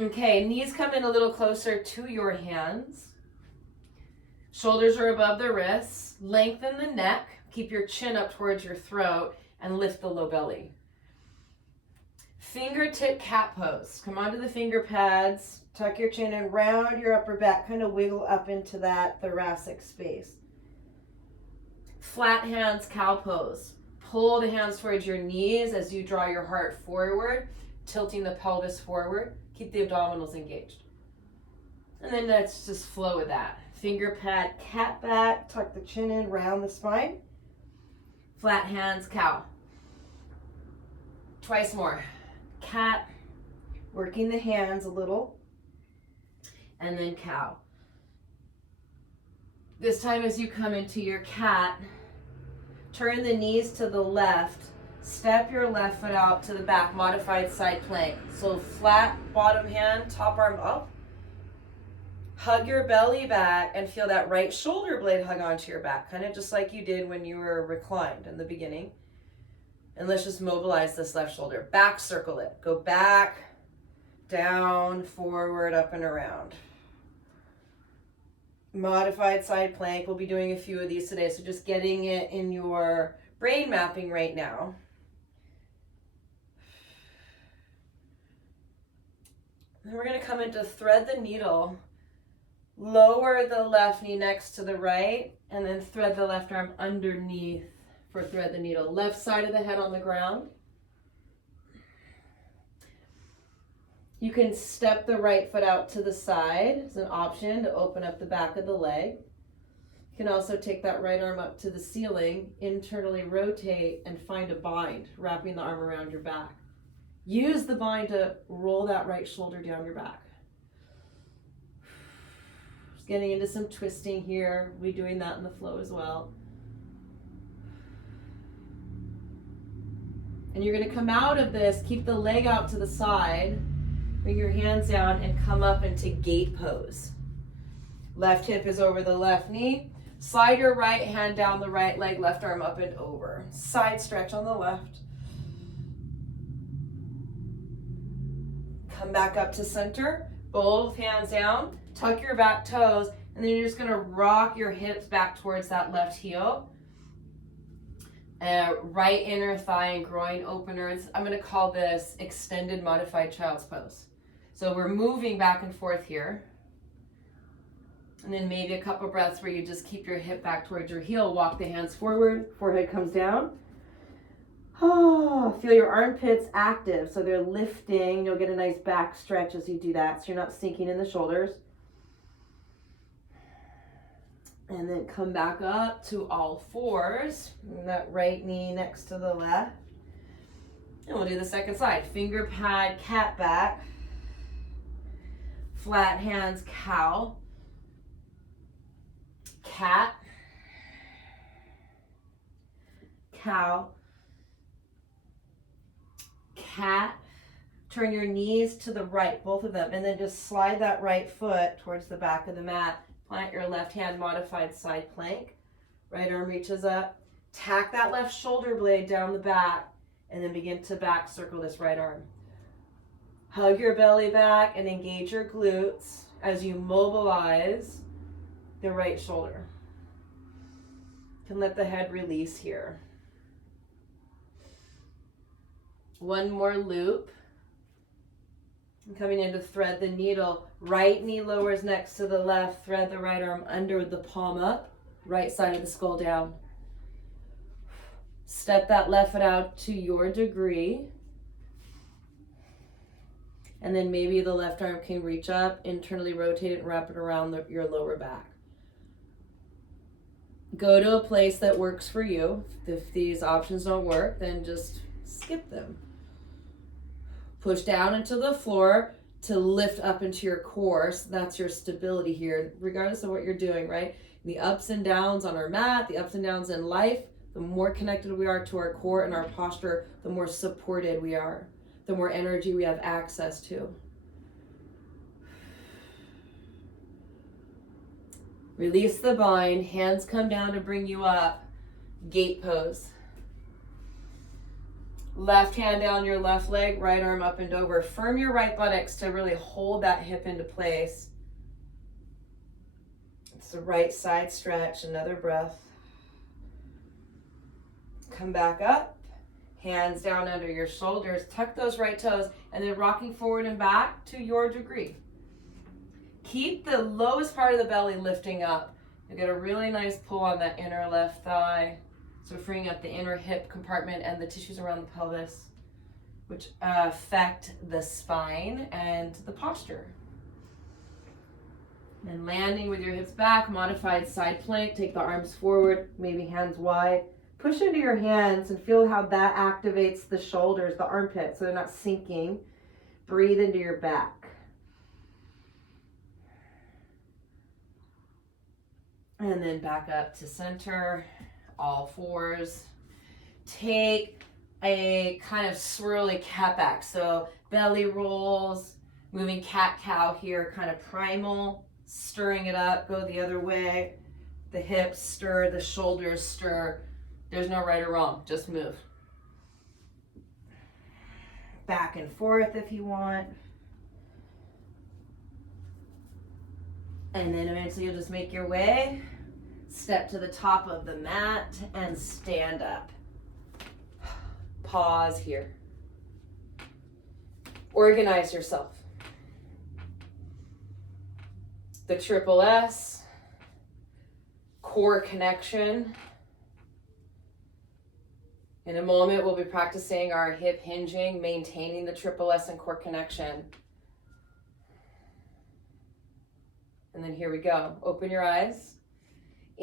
Okay, knees come in a little closer to your hands. Shoulders are above the wrists. Lengthen the neck. Keep your chin up towards your throat and lift the low belly. Fingertip Cap Pose. Come onto the finger pads. Tuck your chin and round your upper back. Kind of wiggle up into that thoracic space. Flat hands cow pose. Pull the hands towards your knees as you draw your heart forward, tilting the pelvis forward. Keep the abdominals engaged. And then let's just flow with that. Finger pad, cat back, tuck the chin in, round the spine. Flat hands, cow. Twice more. Cat, working the hands a little. And then cow. This time as you come into your cat, turn the knees to the left. Step your left foot out to the back, modified side plank. So flat bottom hand, top arm up. Hug your belly back and feel that right shoulder blade hug onto your back, kind of just like you did when you were reclined in the beginning. And let's just mobilize this left shoulder. Back circle it. Go back, down, forward, up and around. Modified side plank. We'll be doing a few of these today, so just getting it in your brain mapping right now. Then we're going to come into thread the needle. Lower the left knee next to the right, and then thread the left arm underneath for thread the needle. Left side of the head on the ground. You can step the right foot out to the side as an option to open up the back of the leg. You can also take that right arm up to the ceiling, internally rotate, and find a bind, wrapping the arm around your back. Use the bind to roll that right shoulder down your back. Just getting into some twisting here. We'll be doing that in the flow as well. And you're going to come out of this, keep the leg out to the side, bring your hands down and come up into gate pose. Left hip is over the left knee. Slide your right hand down the right leg, left arm up and over. Side stretch on the left. Come back up to center, both hands down, tuck your back toes, and then you're just going to rock your hips back towards that left heel. Right inner thigh and groin opener. I'm going to call this extended modified child's pose. So we're moving back and forth here. And then maybe a couple breaths where you just keep your hip back towards your heel, walk the hands forward, forehead comes down. Oh, feel your armpits active, so they're lifting. You'll get a nice back stretch as you do that, so you're not sinking in the shoulders. And then come back up to all fours. And that right knee next to the left. And we'll do the second side. Finger pad, cat back. Flat hands, cow. Cat. Cow. Cat. Turn your knees to the right, both of them, and then just slide that right foot towards the back of the mat. Plant your left hand, modified side plank. Right arm reaches up. Tack that left shoulder blade down the back, and then begin to back circle this right arm. Hug your belly back and engage your glutes as you mobilize the right shoulder. You can let the head release here. One more loop. Coming in to thread the needle. Right knee lowers next to the left. Thread the right arm under the palm up. Right side of the skull down. Step that left foot out to your degree. And then maybe the left arm can reach up, internally rotate it and wrap it around your lower back. Go to a place that works for you. If these options don't work, then just skip them. Push down into the floor to lift up into your core. So that's your stability here, regardless of what you're doing, right? The ups and downs on our mat, the ups and downs in life, the more connected we are to our core and our posture, the more supported we are, the more energy we have access to. Release the bind, hands come down to bring you up, gate pose. Left hand down your left leg, right arm up and over. Firm your right buttocks to really hold that hip into place. It's the right side stretch. Another breath. Come back up. Hands down under your shoulders. Tuck those right toes and then rocking forward and back to your degree. Keep the lowest part of the belly lifting up. You get a really nice pull on that inner left thigh. So freeing up the inner hip compartment and the tissues around the pelvis, which affect the spine and the posture. And landing with your hips back, modified side plank. Take the arms forward, maybe hands wide. Push into your hands and feel how that activates the shoulders, the armpits, so they're not sinking. Breathe into your back. And then back up to center, all fours. Take a kind of swirly cat back. So belly rolls, moving cat-cow here, kind of primal, stirring it up, go the other way. The hips stir, the shoulders stir. There's no right or wrong, just move. Back and forth if you want. And then eventually you'll just make your way, step to the top of the mat and stand up. Pause here. Organize yourself. The triple S, core connection. In a moment, we'll be practicing our hip hinging, maintaining the triple S and core connection. And then here we go. Open your eyes.